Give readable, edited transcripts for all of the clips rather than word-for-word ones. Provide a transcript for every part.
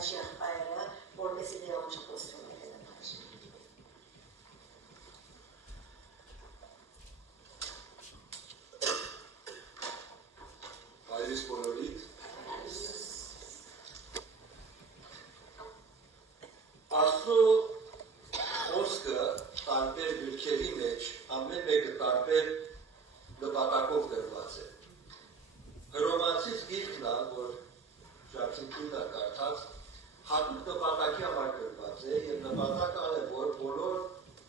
այդ եղբայրը, որպեսզի դեղան չխոսվում է հետապաշտ։ Հայրիս բոլորիդ։ Աստծո խոսքը տարբեր գրքերի մեջ ամեն մեկը տարբեր նպատակով գրված է։ Հռոմեացիս գիրքն է, որ Ժապսիկին է կարդաց, հատուկ նպատակի համար գրված է եւ նպատակը է, որ բոլոր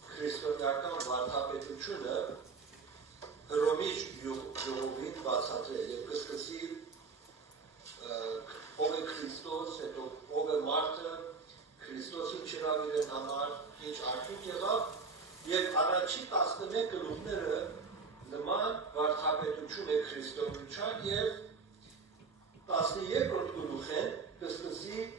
քրիստոնեական վարդապետությունը Հռոմի ժողովին բացատրել եւ կսկսի ով է Քրիստոս, հետո ով է մարդը, Քրիստոսին չհրավիրեն համար, ինչ արդյունք եղավ, եւ առաջի 11 գլուխները նման վարդապետություն է քրիստոնեության եւ 12-րդ գլուխեն կսկսի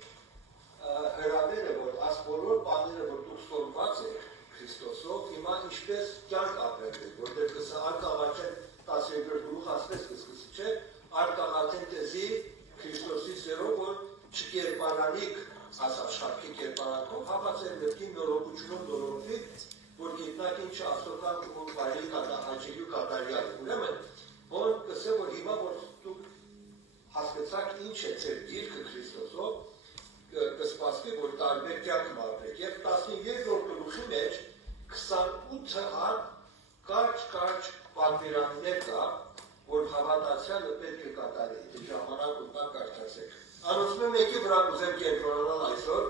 հրավերը, որ այս բոլոր բաները, որ դուք ստորված եք Քրիստոսով, հիմա ինչպես կյանք ապրեք, որտեղ կսա արկաղաչեն 12-րդ գլուխ ասպես կսկսի, չէ, արկաղաչեն տեզի Քրիստոսի սերով, որ չկերպարանիք այս աշխարհի կերպարանքով, հավասար դեպքի նորոգությունով նորոգվի, որ գիտնակ ինչ աստոկան ու բարի հաճելի կատարյալ։ Ուրեմն, որ կսե, որ հիմա որ դուք հասկացաք ինչ է ձեր գիրքը Քրիստոսով, կսպասվի, որ տարբեր կյանք ապրեք։ Եվ 12-րդ գլուխի մեջ 28 հատ կարճ պատվիրաններ կա, որ հավատացյալը պետք է կատարի, դե ժամանակ ուտա կարդացեք։ Անոնցմը մեկի վրա կուզեմ կենտրոնանալ այսօր,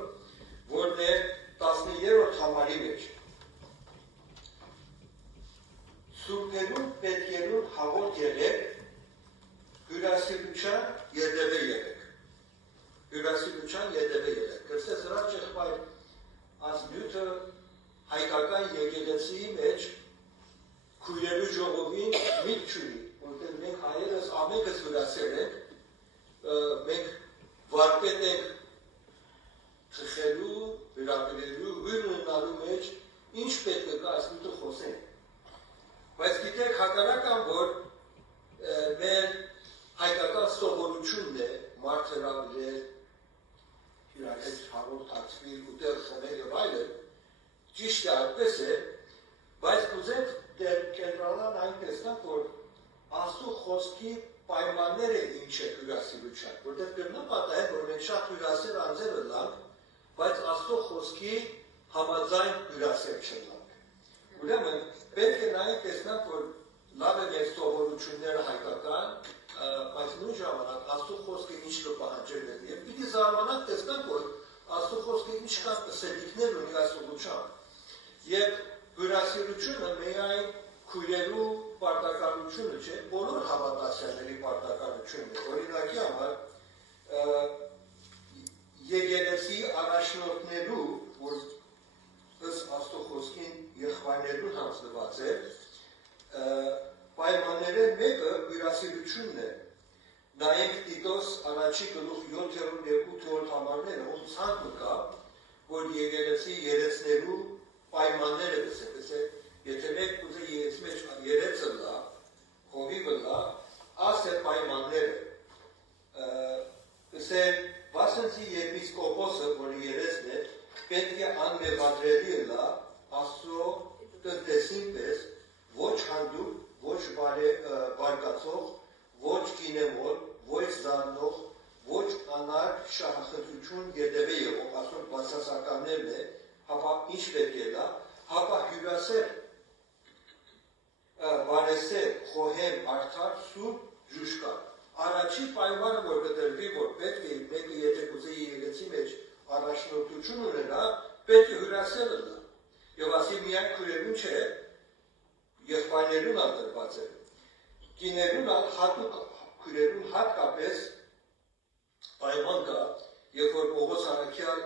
որն է 13-րդ համարի մեջ։ Սուրբերուն պետքերուն հաղորդ եղեք, հյուրասիրության ետևե եղեք։ Հյուրասիրության ետևե եղեք։ Կրսես հրա չեղբայր այս նյութը հայկական եկեղեցիի մեջ քույրելու ժողովին միտ չունի, որտեղ մենք հայերս ամենքս հյուրասեր ենք, մենք վարպետ ենք թխելու, հյուրապետելու, հյուր ունենալու մեջ ինչ պետք է կա այս նյութը խոսենք։ Բայց գիտեք հակառակն, որ մեր հայկական սովորությունն է մարդ հրավիրել, իրար հետ հաղորդակցվել, ուտել խմել եւ այլն, ճիշտ է այդպես է, բայց կուզենք կենտրոնանալ այն տեսնանք, որ Աստծո խոսքի պայմանները ինչ է հյուրասիրության, որտեղ կրնա պատահել, որ մենք շատ հյուրասեր անձեր ընանք, բայց Աստծո խոսքի համաձայն հյուրասեր չընանք։ Ուրեմն պետք է նայենք տեսնանք, որ լավ է մեր սովորությունները հայկական, բայց նույն ժամանակ Աստծո խոսքը ինչ կպահանջել է։ Եվ պիտի զարմանանք տեսնանք, որ Աստծո խոսքը ինչքան սերտիկներ ունի այս ուղղությամբ։ Եվ հյուրասիրությունը միայն քույրելու պարտականությունը չէ, բոլոր հավատացյալների պարտականությունն է։ Օրինակի համար եկեղեցի առաջնորդներու, որ ըստ Աստծո խոսքին եղբայրներուն հանձնված է, պայմաններեն մեկը հյուրասիրությունն է։ Նայենք Տիտոս առաջի գլուխ 7-րդ եւ 8-րդ համարները, ում ցանկը կա, որ եկեղեցի երեցներու պայմանները գսե, եթե մեկ կուզե երեց մեջ երեցը լա, հովիվը լա, աս է պայմանները։ Գսե, վասնցի եպիսկոպոսը, որի երեցն է, պետք է անմեղադրելի լա, Աստծո տնտեսին պես, ոչ հանդուկ, ոչ բարգացող, ոչ կինեմոր, ոչ զարնող, ոչ անարգ շահախտություն ետևե եղող, ասոր բացասականներն է, հապա ինչ պետք է լա, հապա հյուրասեր, բարեսեր, խոհեմ, արդար, սուրբ, ժուշկա։ Առաջի պայմանը, որ կտրվի, որ պետք է, մեկը եթե կուզե եկեղեցի մեջ առաջնորդություն ունենա, պետք է հյուրասերը լա։ Եվ ասի միայն քույրերուն չէ, եղբայրներուն ալտրված է։ Կիներուն հատուկ քույրերուն հատկապես պայման կա, երբ որ Պողոս Արաքյալ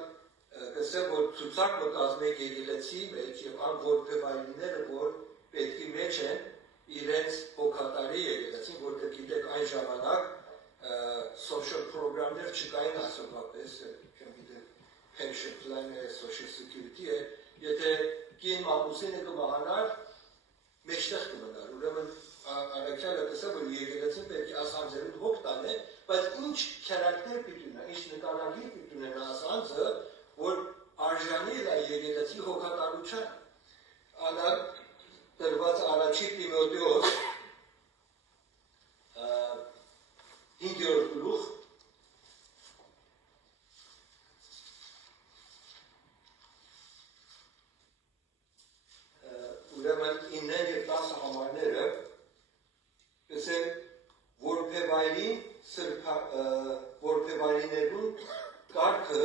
կսեմ, որ ցուցակ մտածմեք եկեղեցի մեջ եւ ան որբևայինները, որ պետքի մեջ են իրենց հոգատարի եկեղեցին, որտեղ գիտեք այն ժամանակ social program-ներ չկային ասոբապես, չեմ գիտեմ, pension plan-ը, social security է, եթե կին մամուսինը կմահանար, մեջտեղ կմնար, ուրեմն Արաքյալը կսա, որ եկեղեցին պետք է ասանձերուն հոգ տան է, բայց ինչ քարակտեր պիտի ունենա, ինչ նկարագիր պիտի ունենա աս կարգը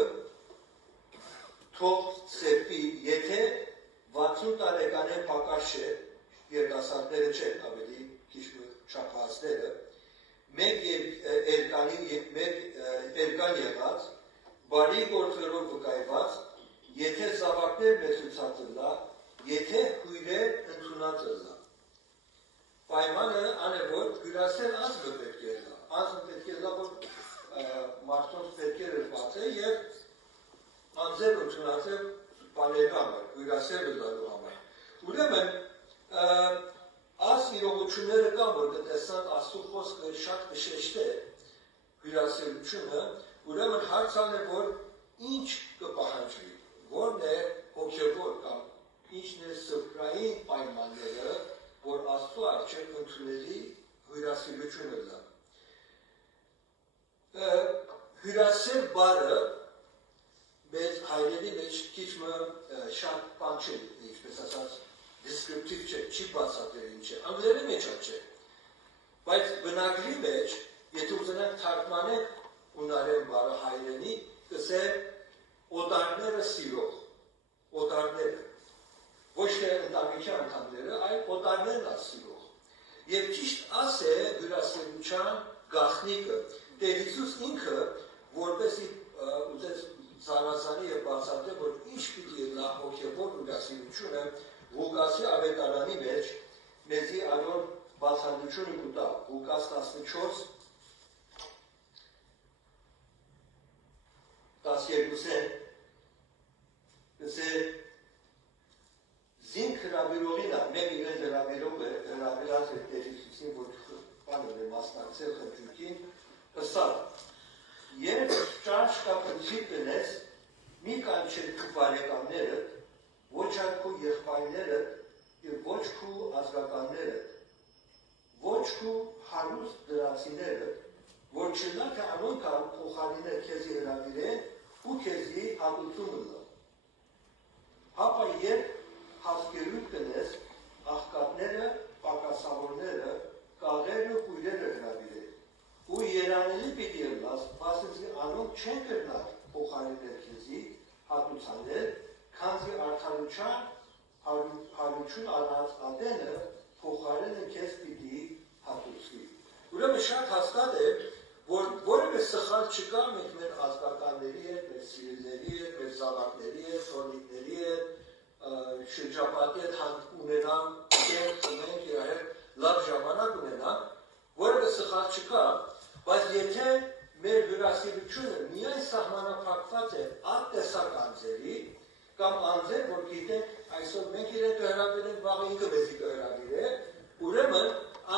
թող ծեպի, եթե 60 տարեկանեն պակաս չէ, երիտասարդները չեն ավելի քիչ չափածները, մեկ երկան եղած, բարի գործերով վկայված, եթե զավակներ մեծացած լա, եթե հյուրեր ընդունած լա։ Պայմանը ան է, որ հյուրասեր ազգը պետք է լա, ազգը պետք է լա, որ մարդոնց պետք է լրված է և անձեր ընդունած է բաներու համար, հյուրասերը լալու համար։ Ուրեմն, այս իրողությունները կան, որ կտեսնան Աստծո խոսքը շատ կշեշտ է հյուրասերությունը, ուրեմն հարցան է, որ ինչ կպահանջվի, որն է հոգևոր կամ ինչն է սրբային պայմանները, որ Աստծո առջև ընդունելի հյուրասերությունը լա։ Հյուրասեր բառը մեծ հայրենի մեջ քիչ շատ բան չէ, ինչպես ասած, դիսկրիպտիվ չէ, չի բացատրել ինչ է, անգլերեն մեջ չէ, բայց բնագրի մեջ, եթե ուզենանք թարգմանենք հունարեն բառը հայրենի, կսե օտարները սիրող, օտարները, ոչ թե ընտանիքի անդամները, այլ օտարներն սիրող։ Եվ ճիշտ աս է հյուրասերության գաղտնիքը, Տեր Հիսուս ինքը, որպեսի ուզեց զանազանի և բացատրել, որ ինչ պիտի լա հոգևոր հյուրասերությունը Ղուկասի ավետարանի մեջ մեզի անոր բացատրությունը կուտա, Ղուկաս 14, 12-ին, կսե զինք հրավիրողին է, մեկ իրեն հրավիրող է, հրավիրած է Տեր Հիսուսին, որ բանում է մասնակցել խնդրուկին, ըստալ, երբ ճանչ կամ ընցիր տնես, մի կանչել քու բարեկամները, ոչ այլ քու եղբայրները և ոչ քու ազգականները, ոչ քու հարուստ դրացիները, որ չնա թե անոնքան փոխարիներ քեզի հրավիրեն ու քեզի հատուցում լա։ Հապա երբ հասկերույթ տնես, աղքատները, պակասավորները, կաղերն ու կույրերը հրավիրեն, ու երանելի պիտի լաս, բասնցի անոնք չեն կրնար փոխարիներ քեզի հատուցանել, քանզի արդարության հարություն առած ատենը փոխարենը քեզ պիտի հատուցվի։ Ուրեմն շատ հաստատ է, որ որևէ սխալ չկա մենք մեր ազգականների հետ, մեր սիրելիների հետ, մեր զավակների հետ, սորնիկների հետ, շրջապատի հետ ունենան, խմենք իրար հետ լավ ժամանակ ունենան, որևէ սխալ չկա, բայց եթե մեր հյուրասիրությունը միայն սահմանափակված է ատտեսակ անձերի, կամ անձեր, որ գիտենք, այսօր մենք իրեն կհրավիրենք, վաղը ինքը մեզի կհրավիրենք, ուրեմն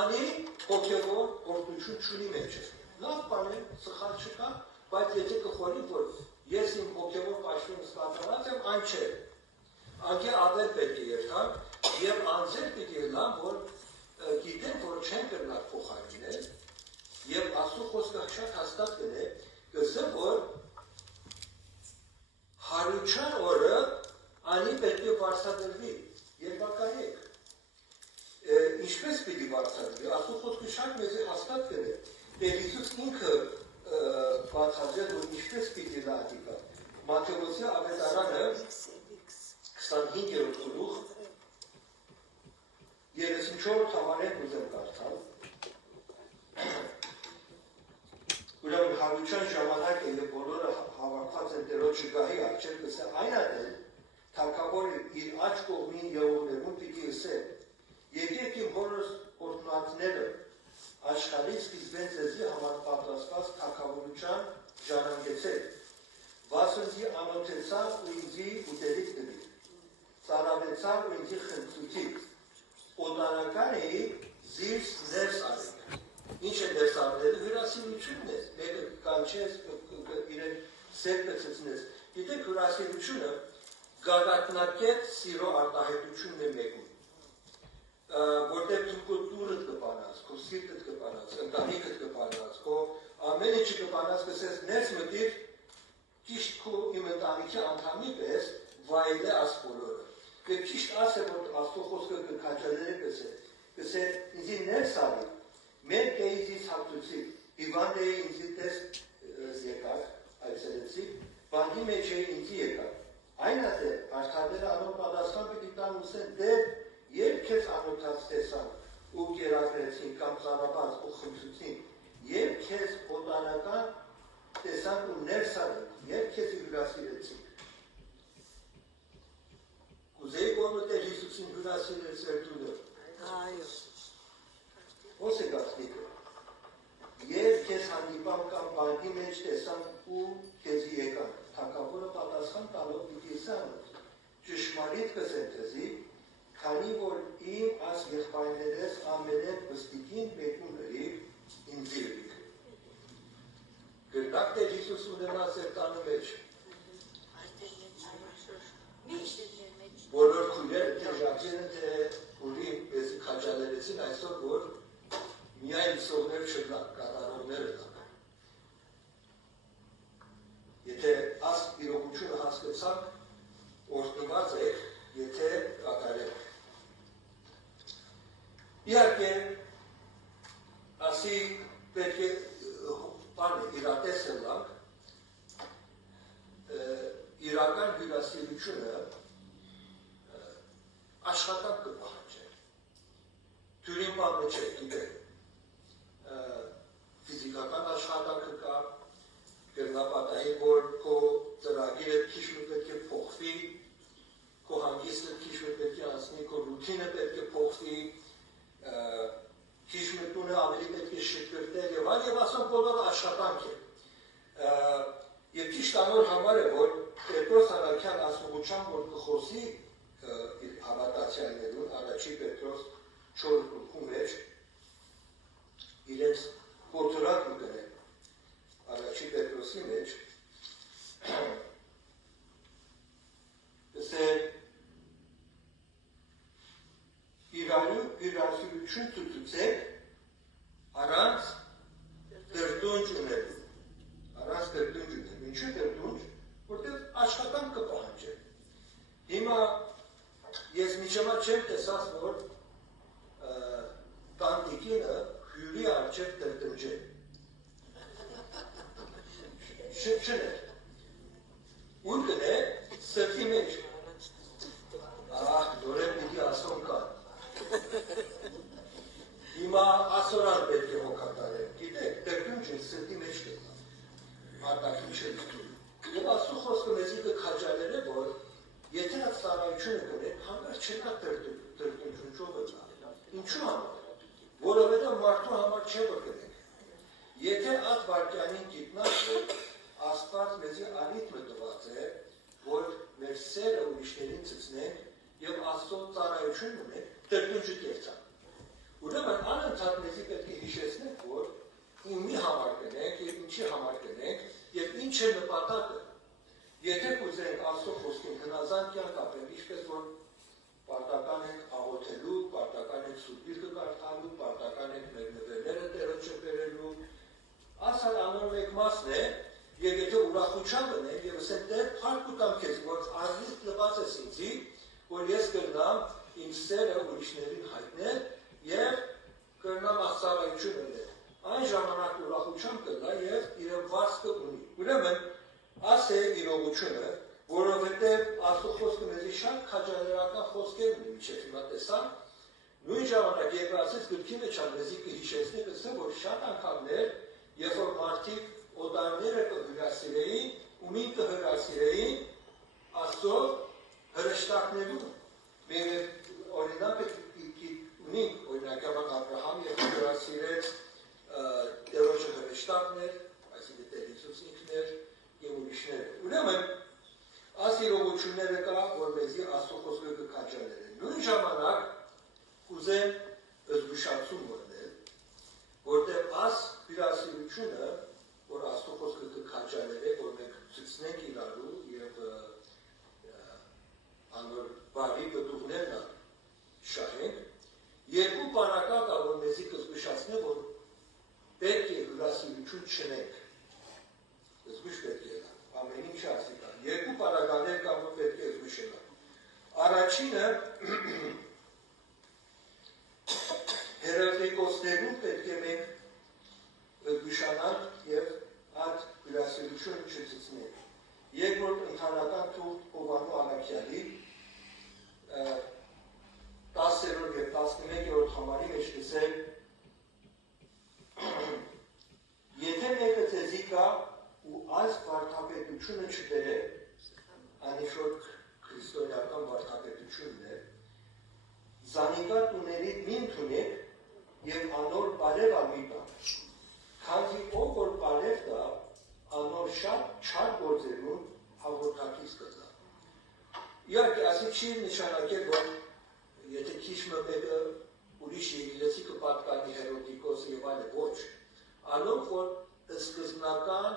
անի հոգևոր գործություն չունի մեջ է։ Լավ բան է, սխալ չկա, բայց եթե կխորի, որ ես իմ հոգևոր պաշտոնը ստացած եմ, այն չէ։ Անկե ավել պետք է երթանք, և անձեր պիտի լան, որ գիտենք, որ չեն կրնար փոխարինել, և Աստծո խոսքը շատ հաստատ կնե, կսե, որ հարության օրը անի պետք է վարսադրվի, երկակայեք։ Ինչպես պիտի վարսադրվի, Աստծո խոսքը շատ մեզ հաստատ կնե, Տեր Հիսուս ինքը բացատրել, որ ինչպես պիտի լատիկա։ Մատթեոս ավետարանը 25-րդ գլուխ 34 համարեն ուզեմ կարդալ։ Ուրեմն հարության ժամանակ է, և բոլորը հավաքված են Տերոջ գահի առջև, կսե այն ատել, թագավորը իր աջ կողմին եղողներուն պիտի ըսե, եկեք իմ հորս օրհնածները, աշխարհի սկիզբեն ձեզի համար պատրաստված թագավորության ժառանգեցեք, վասնզի անօթեցա ու ինձի ուտելիք տվի, ծարավեցա ու ինձի խնդրուքի, օտարական էի զիրս ներս արեք։ Ինչ է ներս արնելը, հյուրասիրությունն է, մեկը կանչես, իրեն սերպը ծծնես։ Գիտեք, հյուրասիրությունը գագաթնակետ սիրո արտահայտությունն է մեկում, որտեղ դու քո տուրդ կպանաս, քո սիրտդ կպանաս, ընտանիքդ կպանաս, քո ամեն ինչը կպանաս, կսես ներս մտիր, ճիշտ քո իմ ընտանիքի անդամի պես վայել է աս բոլորը։ Եվ ճիշտ աս է, որ Աստծո խոսքը կքաջալերը կսե ինձի ներս արի, մենք էի ձեզ հապտուցիկ, հիվանդ էի ինձի տես եկար, այցելեցիկ, բանդի մեջ է ինձի եկա։ Այն ասե, աշխատերը անոր պատասխան պիտի տան ուսեն, դեր երբ քեզ անոթած տեսան ու կերակրեցին կամ ծանրաբաց ու խնդրեցին, երբ քեզ օտանական տեսան ու ներս արին, երբ քեզ հյուրասիրեցին։ Կուզեի կողմը Տեր Հիսուսին հյուրասիրել ձեր տունը։ Այո։ Ո՞ս է գացնիկը։ Երբ քեզ հանդիպան կամ բանկի մեջ տեսան ու քեզի եկան, թագավորը պատասխան տալով պիտի ասան, ճշմարիտ կսեմ քեզի, քանի որ իմ աս եղբայրներես ամենեն վստիկին մեկուն հրիկ ինձ ήρիք։ Գրնակ Տեր Հիսուս ունենա ձեր տանը մեջ։ Բոլոր քույրերը թեժակցեն են, թե ուրի մեզ քաջալերեցին այսօր, որ միայն սողներ չկան, կատարողները կան։ Եթե աս իրողությունը հասկացաք, օրտնված եք, եթե կատարեք։ Իհարկե, ասի պետք է բանը իրատեսը լանք, իրական հյուրասիրությունը աշխատանք կպահանջել։ Թյուրին բանը չէ, գիտեք, ֆիզիկական աշխատանքը կա, կրնապատահի, որ քո ծրագիրը քիչ մի պետք է փոխվի, քո հանգիստը քիչ մի պետք է անցնի, քո ռուտինը պետք է փոխվի, քիչ մի տունը ավելի պետք է շքրտել եւ այլ, եւ ասում բոլոր աշխատանք է։ Եվ ճիշտ անոր համար է, որ Պետրոս Արաքյան ասողության, որ կխոսի իր հավատացյալներուն, առաջի Պետրոս 4 գլխու մեջ, իրենց կոտրակ մգնել, առաջի Պետրոսի մեջ, իրարու հյուրասիրություն ցուցուցեք առանց դրդունջ ունելու, առանց դրդունջ ունելու, ինչու դրդունջ, որտեղ աշխատանք կպահանջել։ Հիմա ես միջամա չեմ տեսած, որ տանտիկինը հյուրի արջև դրդնջել։ Չներ։ Ուր կնե, սրտի մեջ։ Դորեն պիտի ասոն կան։ Հիմա ասորան պետք է հոգատարել, գիտեք, դրդունջը սրտի մեջ կնա, արտակին չէ։ Եվ ասու խոսքը մեզի կքաջալեր է, որ եթե այդ ծառայությունը կնեք, հանգար չնա դրդունջունջով ընա։ Ինչու համար։ Որովհետև մարդու համար չէ որ կնեք։ Եթե այդ վարկյանին գիտնաք, որ Աստված մեզի արիթմը տված է, որ մեր սերը ուրիշներին ցցնենք եւ Աստծո ծառայություն ունենք, դրդունջը կերցան։ Ուրեմն անընդհատ մեզի պետք է հիշեցնենք, որ իմի համար կնենք եւ ինչի համար կնենք եւ ինչ է նպատակը։ Եթե կուզենք Աստծո խոսքին հնազանդ կյանք ապրել, ինչպես որ պարտական ենք աղոթելու, պարտական ենք Սուրբ Գիրքը կարդալու, պարտական ենք մեր նվերները Տերոջը բերելու, ասալ անոր մեկ մասն է, եւ եթե ուրախությամբ ունենք եւ ասենք Տեր, փառք ու տամ քեզ, որ արժեք տված ես ինձի, որ ես կրնամ իմ սերը ուրիշներին հայտնել եւ կրնամ աստծարայություն ունել։ Այն ժամանակ ուրախությամբ կգա եւ իր վարձքը ունի։ Ուրեմն, աս է իրողությունը, որովհետեւ Աստծո խոսքը մեզի շատ քաջալերական խոսքեր ունի, ինչեւ հիմա տեսանք, նույն ժամանակ Եբրայեցիս գրքի մեջ մեզի կհիշեցնի, կսեմ, որ շատ անգամներ, երբ որ մարդիկ օտարները կհյուրասիրեին, ումին կհյուրասիրեին Աստծո հրեշտակներուն։ Մեր օրինակ ունենք, օրինակ Աբրահամ երբ հյուրասիրեց Տերոջը հրեշտակներ, այսինքն Տեր Հիսուս ինքներ եւ ուրիշները։ Ուրեմն այս իրողությունները կա, որ մեզի Աստծո խոսքը կքաջալեր են։ Նույն ժամանակ կուզեմ զգուշացում մտնել, որտեղ այս հյուրասիրությունը, որ Աստծո խոսքը կքաջալեր է, որ մենք ցուցնենք իրարու եւ անոր բարի բդուղներն շահենք, երկու բանակա կա, որ մեզի կզգուշացնե, որ պետք է հյուրասիրություն չնենք։ Զգուշ պետք է լա, ամեն ինչ ասի կա։ Երկու բանականեր կա, որ պետք է զգուշ լա։ Առաջինը հերավիկոսներուն պետք է մենք զգուշանանք եւ այդ հյուրասիրություն չցուցնենք։ Երկրորդ Հովանական թուղթ Հովանու Ալաքյալի 10-րդ և 11-րդ համարի մեջ գսել եթե մեկը ձեզի կա ու այս վարդապետությունը չբերե, անիշոր քրիստոնեական վարդապետությունն է, զանիկա տուների մին թունեք և անոր բարև ամիտան, քանզի ով որ բարև դա, անոր շատ չար գործերուն հաղորդակից կտա։ Իհարկե, ասի չի նշանակել, որ եթե քիչմը մեկը ուրիշ եկեղեցի կպատկանի հերոտիկոսը և այլը ոչ, անոնք, որ սկզբնական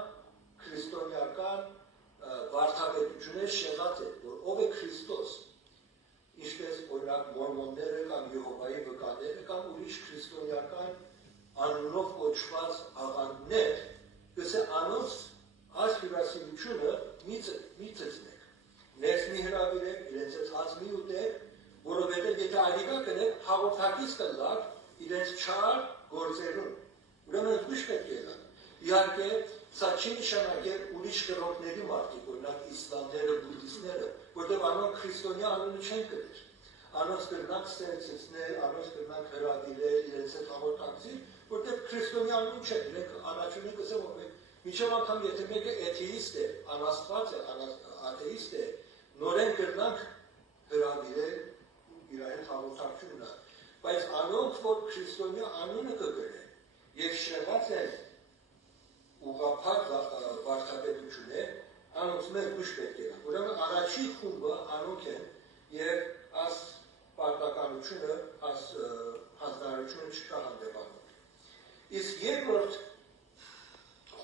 քրիստոնեական վարդապետություններ շեղած է, որ ով է Քրիստոս, ինչպես օրինակ մորմոնները կամ Եհովայի վկաները կամ ուրիշ քրիստոնեական անունով կոչված աղանդներ, գսե անոնց այս հյուրասիրությունը մի ծծնեք, ներս մի հրավիրեք, իրենց այդ հաց մի ուտեք, որովհետև եթե այլիկա կնեք, հաղորդակից կլակ իրենց չար գործերուն։ Ուրեմն զգույշ պետք է լան։ Իհարկե, սա չի նշանակել ուրիշ կրոնքների մարդիկ, օրինակ իսլամները, բուդդիստները, որտեղ անոնք քրիստոնյա անունը չեն կրել։ Անոնց կրնանք ստեղծեցնել, անոնց կրնանք հրավիրել, իրենց հետ հաղորդակցել, որտեղ քրիստոնյա անուն չեն, իրենք առաջունի կսեմ, որ միջև անգամ եթե մեկը էթեիստ է, անաստված է, աթեիստ է, նորեն կրնանք հրավիրել իր հետ հաղորդակցությունը։ Բայց անոնք, որ քրիստոնյա անունը կգրեն, և շեղած են ուղղափառ վարդապետություն է, անոնց մեր ուշ պետք է։ Ուրեմն առաջի խումբը անոնք են և այս պարտականությունը, այս հանձնարարությունը չկա հանդեպանում։ Իսկ երկրորդ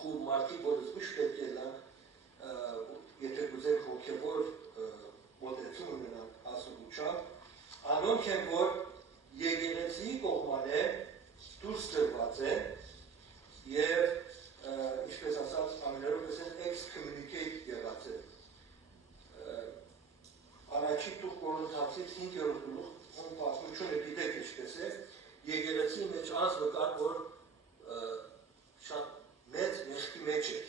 խումբ մարդիկ, որ զգույշ պետք է լանք, եթե գուզենք հոգևոր մոտեցում ունենանք ասուգուչավ, անոնք են, որ եկեղեցի կողմանե դուրս դրված են և ինչպես ասած ամեներով կսեն excommunicate եղած են։ Առաջի թուղթ Կորինթացից 5-րդ գլուխ պատմությունը գիտեք ինչպես է, եկեղեցի մեջ անձը կար, որ շատ մեծ մեղքի մեջ էր։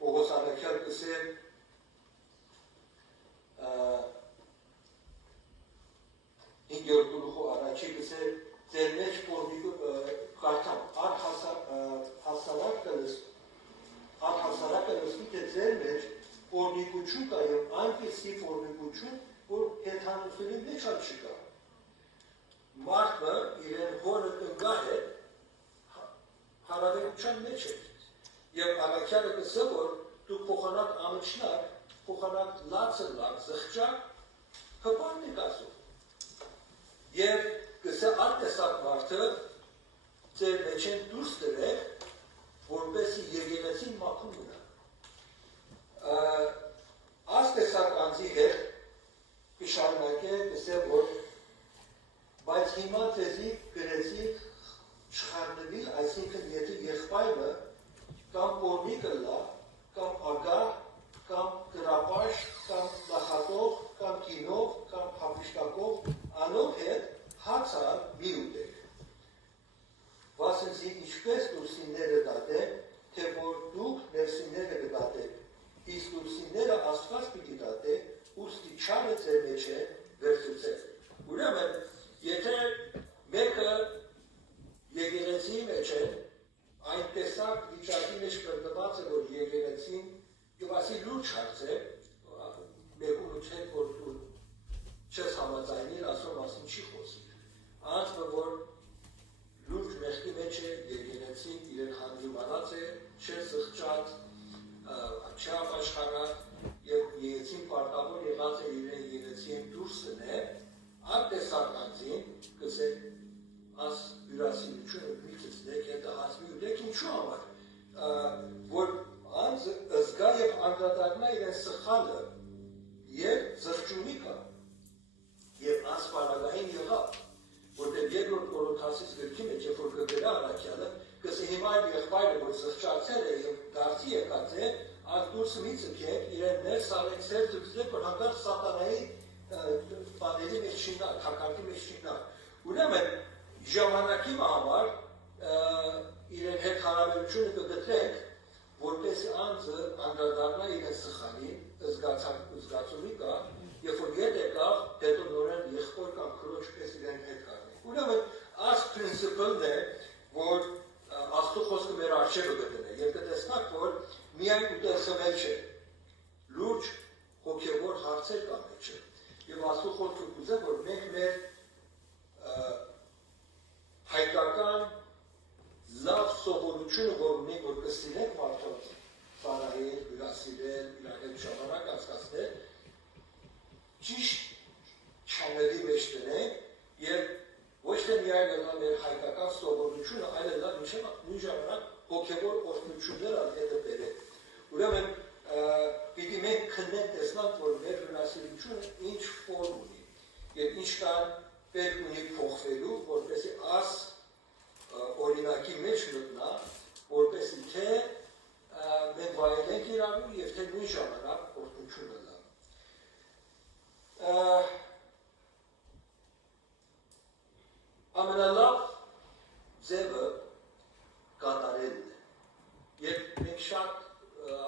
Պողոս Ալաքյալ կսե 5-րդ գլուխու առաջի կսե ձեր մեջ կարդամ, առհասարակը լսվի, թե ձեր մեջ ֆորնիկություն կա և այնպիսի ֆորնիկություն, որ հեթանոսների մեջ ալ չկա։ Մարդը իրեն հորը կնգա հետ հարավերության մեջ է։ Եվ Ալաքյալը կսը, որ դուք փոխանակ ամիջնակ, փոխանակ լացը լակ, զղջակ, հպանն եք ասում։ Եվ կսը արտեսակ մարդը ձեր մեջ են դուրս դրեք, որպեսի եկեղեցին մաքուր ունա։ Արտեսակ անձի հետ կշարունակե կսե, որ բայց հիմա ձեզի գրեցի չխարնվի, այսինքն եթե եղբայրը կամ պորնիկը լա, կամ ագահ, կամ գրապաշ, կամ նախատող, կամ կինով, կամ հապիշտակով, անով հետ հացար մի ուտեք։ Վասնզի ինչպես դուրսինները դատեն, թե որ դուք ներսինները կդատեք, իսկ դուրսինները աստված պիտի դատե, ուստի չարը ձեր մեջ է վերցուցել։ Ուրեմն, եթե մեկը եկեղեցի մեջ է, այն տեսակ վիճակի մեջ կրնված է, որ եկեղեցին և ասի լուրջ հարց է, մեկում ու չեք, որ դու չես համաձայնիր, ասում ասին չի խոսիր։ Անձը, որ լուրջ մեղքի մեջ է, եկեղեցին իրեն հանդիմանած է, չէ զղջած, չէ ապաշխարած և եկեղեցին պարտավոր եղած է իրեն եկեղեցին դուրս դնել, արտեսակ անձին կսեք աս հյուրասիրությունը մի ծծնեք, հետը հասմի ուտեք, ինչու համար, որ անձը զգա և անդրադառնա իրեն սխալը և զղջունի կա և ասպարագային եղավ, որտեղ երկրորդ Կորինթացից գրքի մեջ, երբ որ կգրա Ալաքյալը, կսե հիմա այդ եղբայրը, որ զղջացել է և դարձի եկած է, այս դուրսը մի ծքեք, իրեն ներս արեք, սեր ձգձեք, որ հանկարծ սատանայի բաների մեջ չինար, թակարդի մեջ չինար։ Ուրեմն, ժամանակի համար իրեն հետ հարաբերությունը կգտրեք, որպես անձը անդրադառնա իրեն սխալին, զգացումի կա, երբ որ ետ եկավ, հետո նորեն եղբոր կամ քրոջ պես իրեն հետ կառնի։ Ուրեմն, այս պրինցիպլն է, որ Աստծո խոսքը մեր առջևը գտնե, եւ կտեսնաք, որ միայն ուտեսմել չէ, լուրջ հոգեվոր հարցեր կա մեջը, եւ Աստծո խոսքը կուզե, որ մենք մեր հայկական լավ սովորությունը, որ ունենք, որ կսիրենք մարդոց, ծանրահել, հյուրասիրել, իրար հետ ժամանակ անցկացնել, ճիշտ չանելի մեջ դնենք եւ ոչ թե միայն լա մեր հայկական սովորությունը, այլ լա նույն ժամանակ հոգեվոր օրհնություններ հետը բերել։ Ուրեմն պիտի մենք քննենք տեսնանք, որ մեր հյուրասիրությունը ինչ ֆորմ ունի եւ ինչ կան պետք ունի փոխվելու, որպեսզի աս օրինակի մեջ մտնա, որպեսզի թե մենք վայելենք իրարու եւ թե նույն ժամանակ օրհնությունը լա։ Ամենալավ ձևը կատարելն է։ Երբ մենք շատ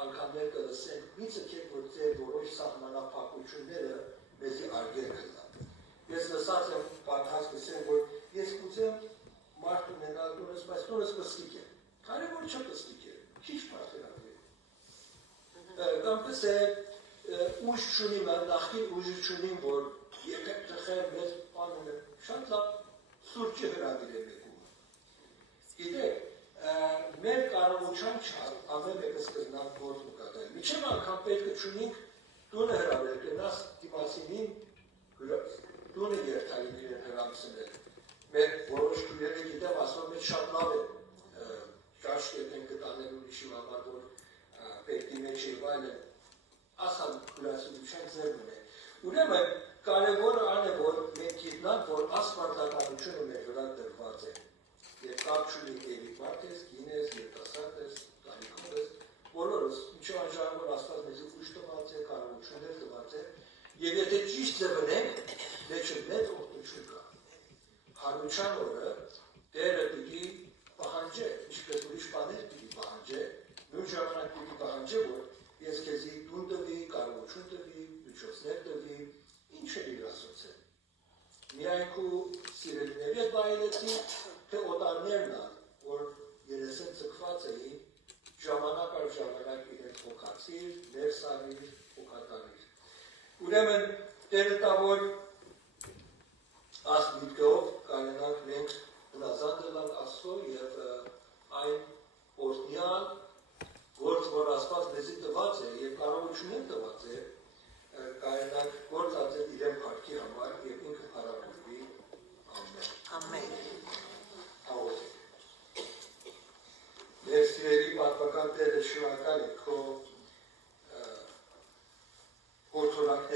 անգամներ կլսենք, մի ցկեք, որ ձեր որոշ սահմանափակությունները մեզի արգել կլան։ Ես լսած եմ պատահած կսեմ, որ ես կուզեմ մարդ ունենալ տունս, բայց տունս կստիկ է։ Կարևոր չէ կստիկ է, քիչ մարդերավի։ Կամ կսեմ, ուժ չունիմ, նախքին ուժ չունիմ, որ եկեք տխեր մեզ պանում եմ, շատ լավ սուրճը հրավիր է մեկում։ Գիտեք, մեր կարողության չար, ամեն մեկս կզնանք գործ մկատել։ Միջև անգամ պետք չունինք տունը հրավեր, կնաս դիմասինին տունը երթալին իրեն հրամսնել։ Մեր որոշ քույրերը գիտեմ, ասում մեծ շատ լավ է ճաշ կետեն կտանել ուրիշի համար, որ պետքի մեջ է վայլեն, ասան հյուրասիրության ձևն է։ Ուրեմն կարևորը այն է, որ մենք գիտնանք, որ ասպարտականությունը մեր վրա դրված է։ Եվ կապ չունի երիտմարդ ես, կին ես, երիտասարդ ես, տարիքով ես, բոլորս, ինչու անժան, որ Աստված մեզի ուժ տված է, կարողություններ տված է, եւ եթե ճիշտ ձևնենք, մեջը մեծ օգնություն կա։ Հարության օրը Տերը պիտի պահանջե, ինչպես ուրիշ բաներ պիտի պահանջե, նույն ժամանակ պիտի պահանջե, որ ես քեզի տուն տվի, կարողություն տվի, միջոցներ տվի, ինչ է իր ասոցել։ Միայն քու սիրելիների հետ վայելեցի, թե օտարներն ան, որ երեսեն ծկված էին, ժամանակ առ ժամանակ իրենց հոգացիր, ներս արիր, հոգատարիր։ Ուրեմն Տերը տա, որ աս միտքով կանենանք մենք հնազանդ ելանք Աստծո եւ այն օրհնյալ գործ, որ Աստված մեզի տված է եւ կարողություն տված է, կանենանք գործ անել իրեն փառքի համար եւ ինքը փառավորվի։ Ամեն։ Ամեն։ Աղոթենք։ Մեր սիրելի պատվական Տերը, շնորհակալ ենք քո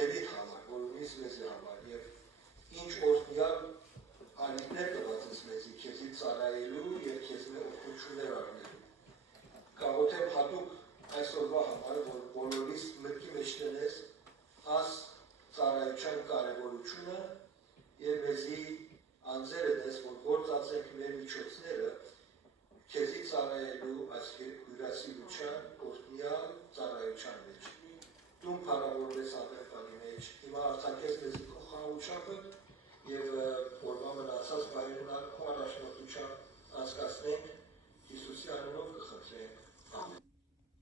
օրհնությունների համար, որ ունիս մեզի համար եւ ինչ օրհնյալ անիքներ տված ես մեզի, քեզի ծառայելու եւ քեզ մեր օգնություններ առնելու։ Կաղոթեմ հատուկ այսօրվա համար, որ բոլորիս մտքի մեջ տնես աս ծառայության կարևորությունը եւ մեզի անձերը դες, որ գործածենք մեր միջոցները քեզի ծառայելու այս հյուրասիրության օրհնյալ